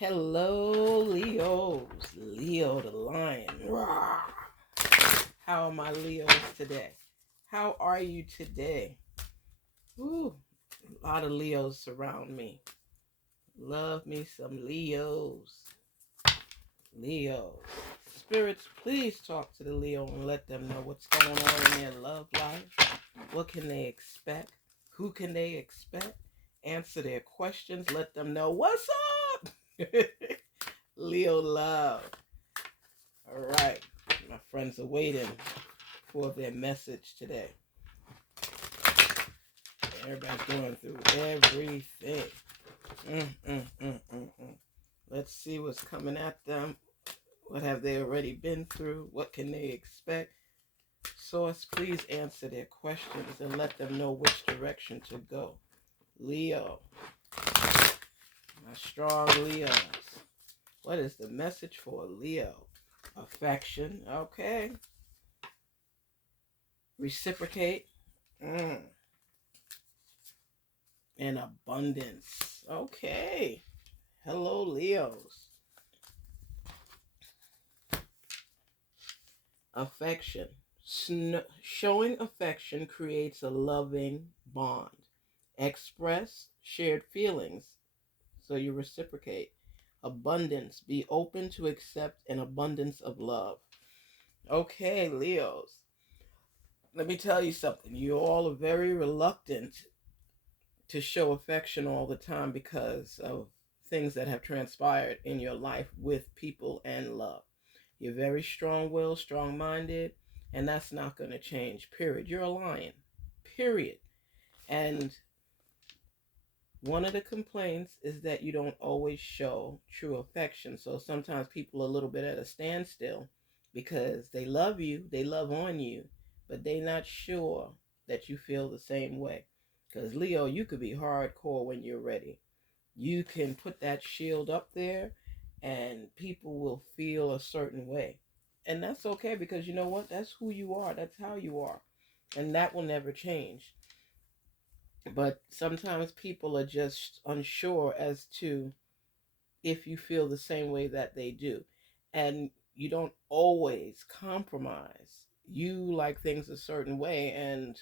Hello, Leos. Leo the lion. Rah. How are my Leos today? How are you today? Ooh, a lot of Leos surround me. Love me some Leos. Leos. Spirits, please talk to the Leo and let them know what's going on in their love life. What can they expect? Who can they expect? Answer their questions. Let them know what's up. Leo love. All right. My friends are waiting for their message today. Everybody's going through everything. Let's see what's coming at them. What have they already been through? What can they expect? Source, please answer their questions and let them know which direction to go. Leo. My strong Leos. What is the message for Leo? Affection. Okay. Reciprocate. And abundance. Okay. Hello, Leos. Affection. Showing affection creates a loving bond. Express shared feelings, so you reciprocate. Abundance. Be open to accept an abundance of love. Okay, Leos. Let me tell you something. You all are very reluctant to show affection all the time because of things that have transpired in your life with people and love. You're very strong-willed, strong-minded, and that's not going to change, period. You're a lion, period. And one of the complaints is that you don't always show true affection. So sometimes people are a little bit at a standstill because they love you, they love on you, but they're not sure that you feel the same way. Because Leo, you could be hardcore when you're ready. You can put that shield up there and people will feel a certain way. And that's okay because you know what? That's who you are. That's how you are. And that will never change. But sometimes people are just unsure as to if you feel the same way that they do. And you don't always compromise. You like things a certain way and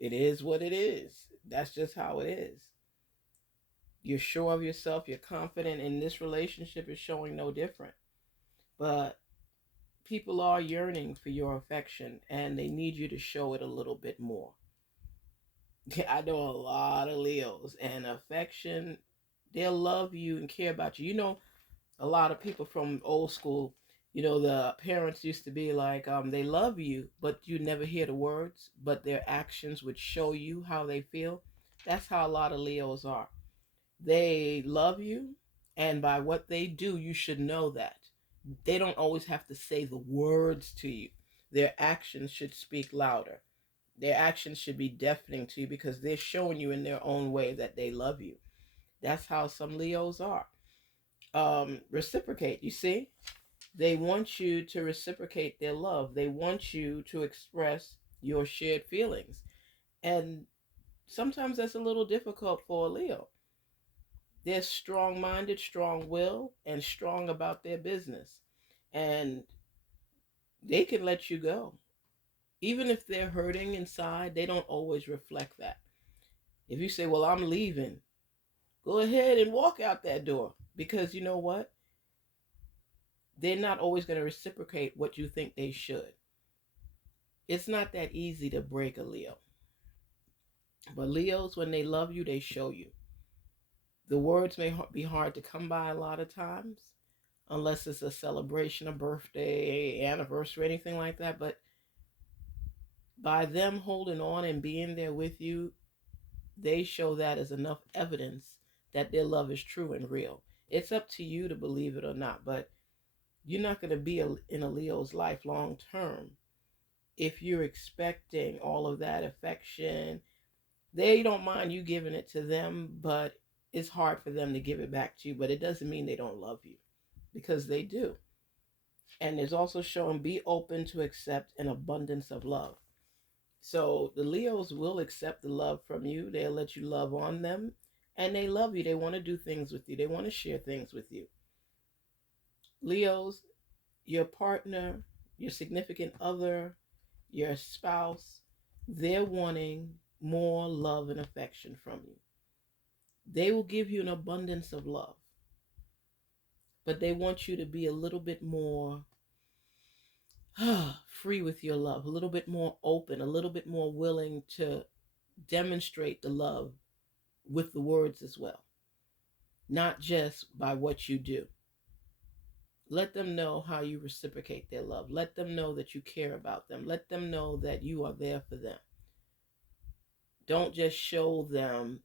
it is what it is. That's just how it is. You're sure of yourself, you're confident, and this relationship is showing no different. But people are yearning for your affection and they need you to show it a little bit more. I know a lot of Leos and affection, they'll love you and care about you. You know, a lot of people from old school, the parents used to be like, they love you, but you never hear the words, but their actions would show you how they feel. That's how a lot of Leos are. They love you, and by what they do, you should know that. They don't always have to say the words to you. Their actions should speak louder. Their actions should be deafening to you because they're showing you in their own way that they love you. That's how some Leos are. Reciprocate, you see? They want you to reciprocate their love. They want you to express your shared feelings. And sometimes that's a little difficult for a Leo. They're strong minded, strong willed, and strong about their business. And they can let you go. Even if they're hurting inside, they don't always reflect that. If you say, well, I'm leaving, go ahead and walk out that door. Because you know what? They're not always going to reciprocate what you think they should. It's not that easy to break a Leo. But Leos, when they love you, they show you. The words may be hard to come by a lot of times, unless it's a celebration, a birthday, anniversary, anything like that. But by them holding on and being there with you, they show that as enough evidence that their love is true and real. It's up to you to believe it or not, but you're not going to be in a Leo's life long term if you're expecting all of that affection. They don't mind you giving it to them, but it's hard for them to give it back to you. But it doesn't mean they don't love you, because they do. And there's also showing be open to accept an abundance of love. So the Leos will accept the love from you. They'll let you love on them. and they love you. They want to do things with you. They want to share things with you. Leos, your partner, your significant other, your spouse, they're wanting more love and affection from you. They will give you an abundance of love, but they want you to be a little bit more free with your love, a little bit more open, a little bit more willing to demonstrate the love with the words as well, not just by what you do. Let them know how you reciprocate their love. Let them know that you care about them. Let them know that you are there for them. Don't just show them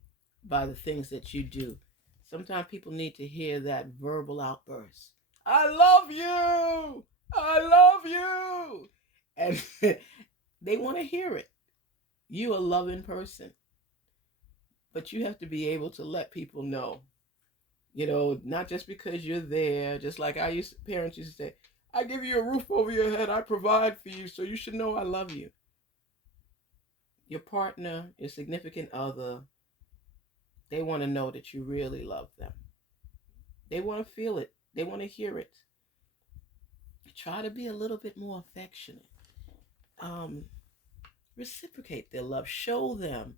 by the things that you do. Sometimes people need to hear that verbal outburst. I love you. I love you. And they want to hear it. You a loving person, but you have to be able to let people know. Not just because you're there. Just like parents used to say, I give you a roof over your head. I provide for you, so you should know I love you. Your partner, your significant other, they want to know that you really love them. They want to feel it. They want to hear it. Try to be a little bit more affectionate. Um, Reciprocate their love. Show them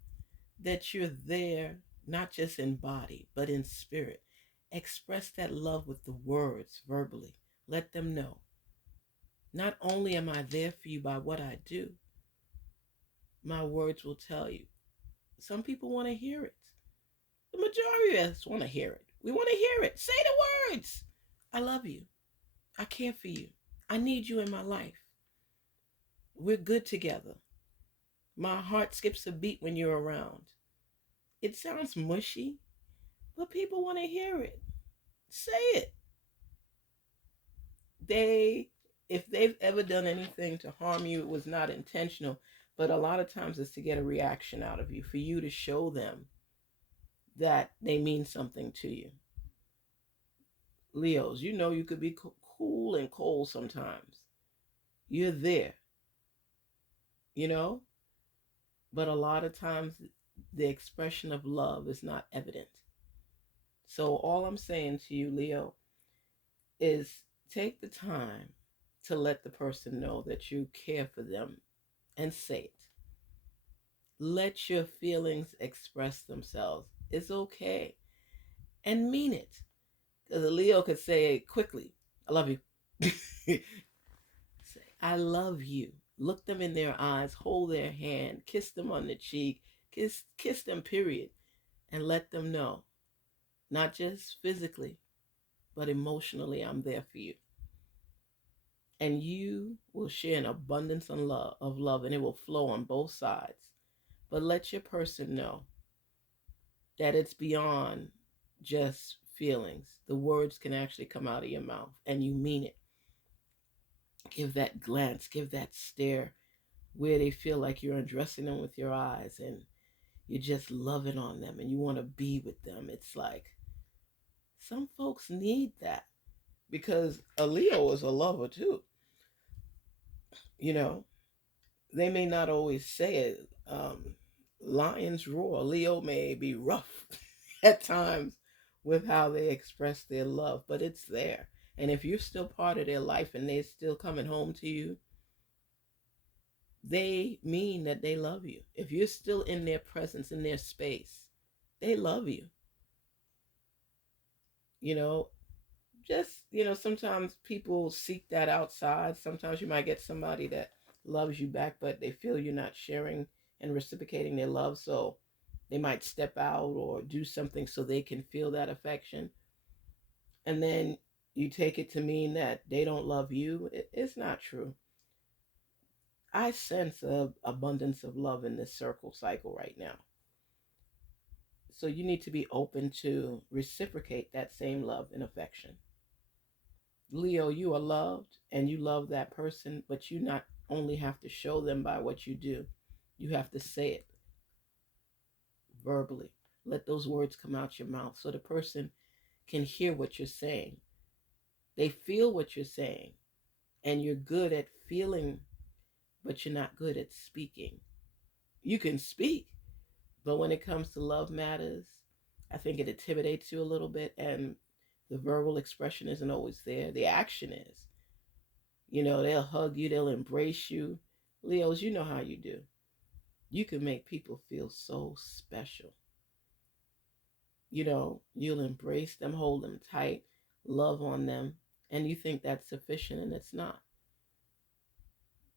that you're there, not just in body, but in spirit. Express that love with the words verbally. Let them know. Not only am I there for you by what I do, my words will tell you. Some people want to hear it. The majority of us want to hear it. We want to hear it. Say the words. I love you. I care for you. I need you in my life. We're good together. My heart skips a beat when you're around. It sounds mushy, but people want to hear it. Say it. If they've ever done anything to harm you, it was not intentional, but a lot of times it's to get a reaction out of you, for you to show them that they mean something to you. Leos, you could be cool and cold sometimes. You're there, you know, but a lot of times the expression of love is not evident. So all I'm saying to you, Leo, is take the time to let the person know that you care for them and say it. Let your feelings express themselves. It's okay. And mean it. Because a Leo could say it quickly, I love you. Say, I love you. Look them in their eyes, hold their hand, kiss them on the cheek, kiss them, period. And let them know, not just physically, but emotionally, I'm there for you. And you will share an abundance of love, and it will flow on both sides. But let your person know that it's beyond just feelings. The words can actually come out of your mouth, and you mean it. Give that glance, give that stare where they feel like you're undressing them with your eyes and you're just loving on them and you want to be with them. It's like some folks need that, because a Leo is a lover too. You know, they may not always say it. Lions roar. Leo may be rough at times with how they express their love, but it's there. And if you're still part of their life and they're still coming home to you, they mean that they love you. If you're still in their presence, in their space, they love you. You know, sometimes people seek that outside. Sometimes you might get somebody that loves you back, but they feel you're not sharing and reciprocating their love. So they might step out or do something so they can feel that affection. And then you take it to mean that they don't love you. It's not true. I sense a abundance of love in this circle cycle right now. So you need to be open to reciprocate that same love and affection. Leo, you are loved and you love that person, but you not only have to show them by what you do, you have to say it verbally. Let those words come out your mouth so the person can hear what you're saying. They feel what you're saying, and you're good at feeling, but you're not good at speaking. You can speak, but when it comes to love matters, I think it intimidates you a little bit, and the verbal expression isn't always there. The action is. They'll hug you, they'll embrace you. Leos, you know how you do. You can make people feel so special. You'll embrace them, hold them tight, love on them, and you think that's sufficient, and it's not.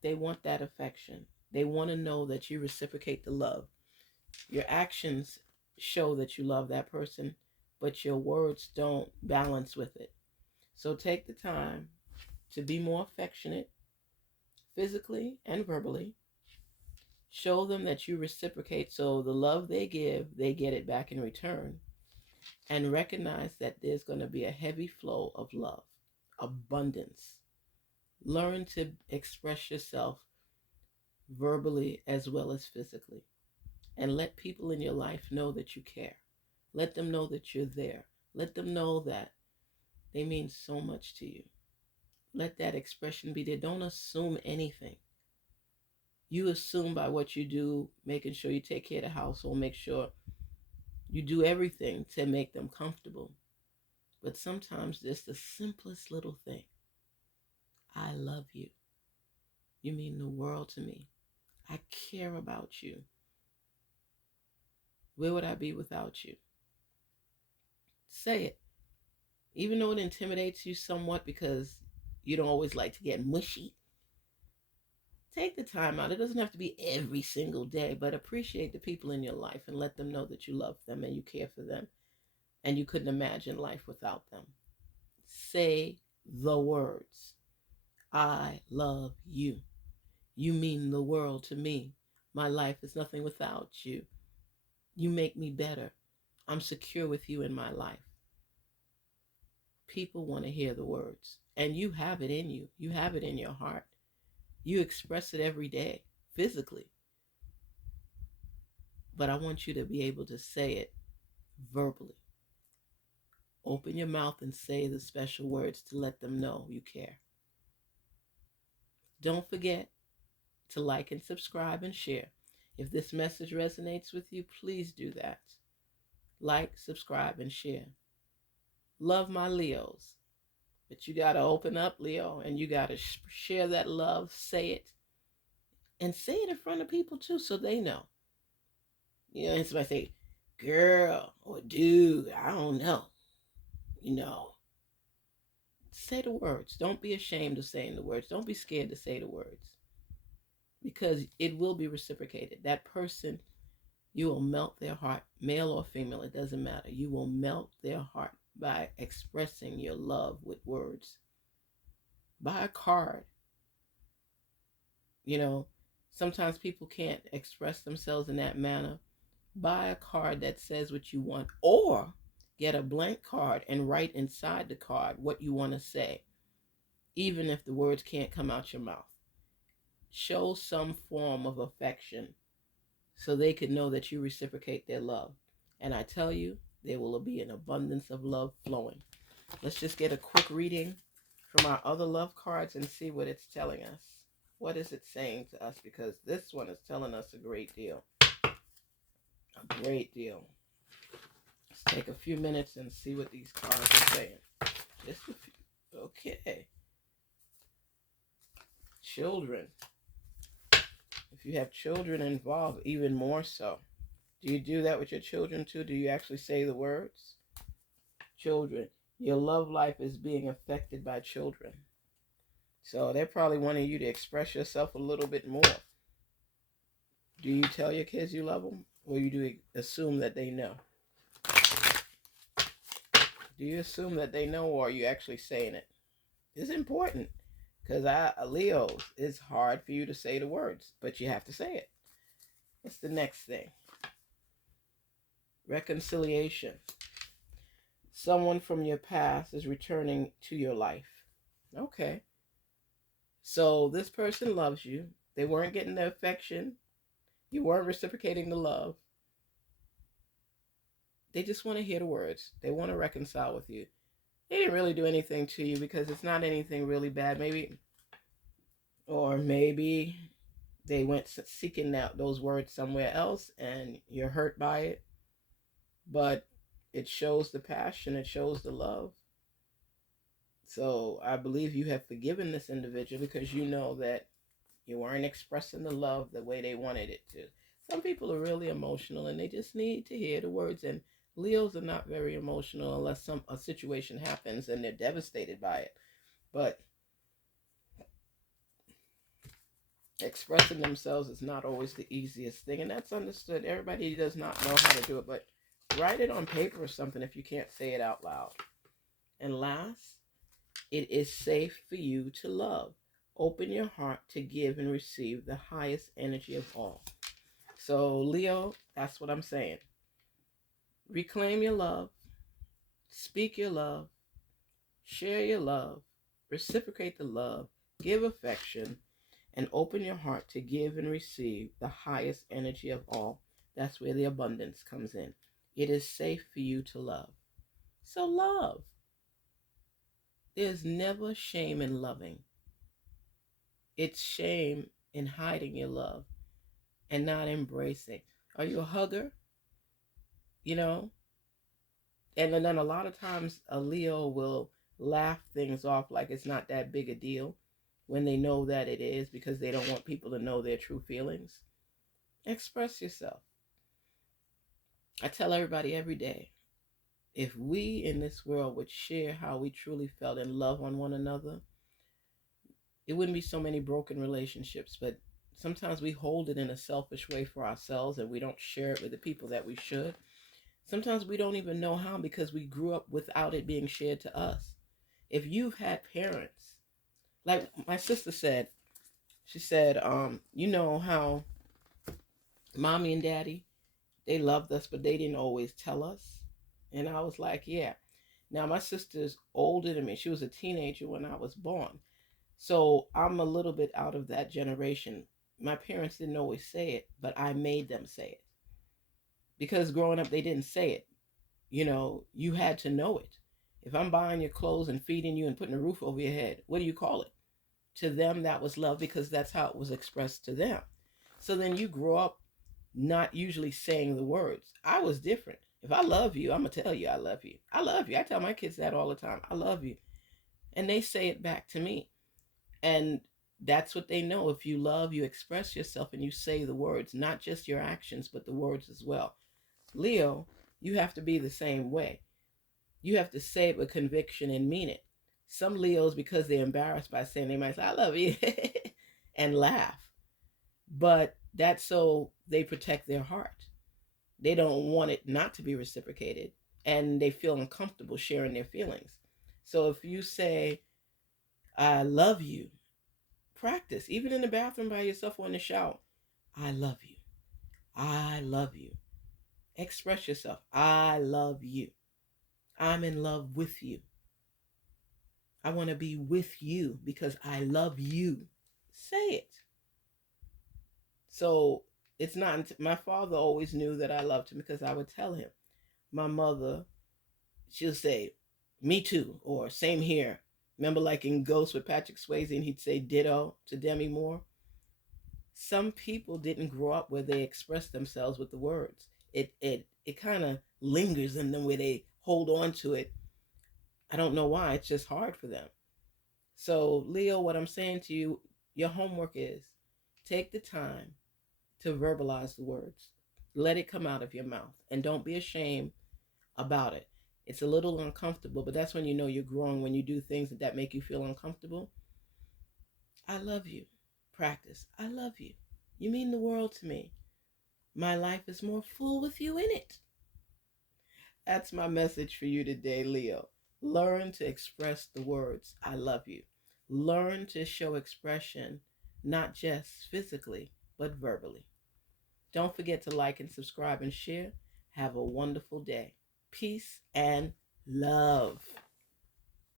They want that affection. They want to know that you reciprocate the love. Your actions show that you love that person, but your words don't balance with it. So take the time to be more affectionate, physically and verbally. Show them that you reciprocate, so the love they give, they get it back in return. And recognize that there's going to be a heavy flow of love, abundance. Learn to express yourself verbally as well as physically. And let people in your life know that you care. Let them know that you're there. Let them know that they mean so much to you. Let that expression be there. Don't assume anything. You assume by what you do, making sure you take care of the household, make sure you do everything to make them comfortable. But sometimes it's the simplest little thing. I love you. You mean the world to me. I care about you. Where would I be without you? Say it. Even though it intimidates you somewhat because you don't always like to get mushy, take the time out. It doesn't have to be every single day, but appreciate the people in your life and let them know that you love them and you care for them and you couldn't imagine life without them. Say the words. I love you. You mean the world to me. My life is nothing without you. You make me better. I'm secure with you in my life. People want to hear the words, and you have it in you. You have it in your heart. You express it every day, physically. But I want you to be able to say it verbally. Open your mouth and say the special words to let them know you care. Don't forget to like and subscribe and share. If this message resonates with you, please do that. Like, subscribe, and share. Love my Leos. But you got to open up, Leo, and you got to share that love, say it. And say it in front of people, too, so they know. And somebody say, girl or dude, I don't know. Say the words. Don't be ashamed of saying the words. Don't be scared to say the words. Because it will be reciprocated. That person, you will melt their heart, male or female, it doesn't matter. You will melt their heart by expressing your love with words. Buy a card. Sometimes people can't express themselves in that manner. Buy a card that says what you want, or get a blank card and write inside the card what you want to say, even if the words can't come out your mouth. Show some form of affection so they can know that you reciprocate their love. And I tell you, there will be an abundance of love flowing. Let's just get a quick reading from our other love cards and see what it's telling us. What is it saying to us? Because this one is telling us a great deal. A great deal. Let's take a few minutes and see what these cards are saying. Just a few. Okay. Children. If you have children involved, even more so. Do you do that with your children too? Do you actually say the words? Children. Your love life is being affected by children. So they're probably wanting you to express yourself a little bit more. Do you tell your kids you love them? Or you do assume that they know? Do you assume that they know, or are you actually saying it? It's important. Because Leos, it's hard for you to say the words, but you have to say it. What's the next thing? Reconciliation. Someone from your past is returning to your life. Okay. So this person loves you. They weren't getting the affection. You weren't reciprocating the love. They just want to hear the words. They want to reconcile with you. They didn't really do anything to you because it's not anything really bad. Maybe they went seeking out those words somewhere else and you're hurt by it. But It shows the passion, it shows the love. So I believe you have forgiven this individual because you know that you weren't expressing the love the way they wanted it to. Some people are really emotional and they just need to hear the words. And Leos are not very emotional unless a situation happens and they're devastated by it. But expressing themselves is not always the easiest thing, and that's understood. Everybody does not know how to do it, but write it on paper or something if you can't say it out loud. And last, it is safe for you to love. Open your heart to give and receive the highest energy of all. So, Leo, that's what I'm saying. Reclaim your love, speak your love, share your love, reciprocate the love, give affection, and open your heart to give and receive the highest energy of all. That's where the abundance comes in. It is safe for you to love. So, love. There's never shame in loving. It's shame in hiding your love and not embracing. Are you a hugger? You know? And then a lot of times a Leo will laugh things off like it's not that big a deal when they know that it is, because they don't want people to know their true feelings. Express yourself. I tell everybody every day, if we in this world would share how we truly felt and love on one another, it wouldn't be so many broken relationships. But sometimes we hold it in a selfish way for ourselves and we don't share it with the people that we should. Sometimes we don't even know how because we grew up without it being shared to us. If you've had parents, like my sister said, she said, you know how mommy and daddy, they loved us, but they didn't always tell us. And I was like, yeah. Now, my sister's older than me. She was a teenager when I was born. So I'm a little bit out of that generation. My parents didn't always say it, but I made them say it. Because growing up, they didn't say it. You know, you had to know it. If I'm buying your clothes and feeding you and putting a roof over your head, what do you call it? To them, that was love because that's how it was expressed to them. So then you grow up not usually saying the words. I was different. If I love you, I'm going to tell you I love you. I love you. I tell my kids that all the time. I love you. And they say it back to me. And that's what they know. If you love, you express yourself and you say the words, not just your actions, but the words as well. Leo, you have to be the same way. You have to say it with conviction and mean it. Some Leos, because they're embarrassed by saying, they might say, I love you, and laugh. But that's so they protect their heart. They don't want it not to be reciprocated, and they feel uncomfortable sharing their feelings. So if you say, I love you, practice, even in the bathroom by yourself or in the shower. I love you. I love you. Express yourself. I love you. I'm in love with you. I want to be with you because I love you. Say it. So it's not, my father always knew that I loved him because I would tell him. My mother, she'll say, me too, or same here. Remember like in Ghost with Patrick Swayze and he'd say ditto to Demi Moore? Some people didn't grow up where they express themselves with the words. It kind of lingers in them where they hold on to it. I don't know why. It's just hard for them. So, Leo, what I'm saying to you, your homework is take the time to verbalize the words. Let it come out of your mouth. And don't be ashamed about it. It's a little uncomfortable, but that's when you know you're growing, when you do things that make you feel uncomfortable. I love you. Practice. I love you. You mean the world to me. My life is more full with you in it. That's my message for you today, Leo. Learn to express the words, I love you. Learn to show expression, not just physically, but verbally. Don't forget to like and subscribe and share. Have a wonderful day. Peace and love.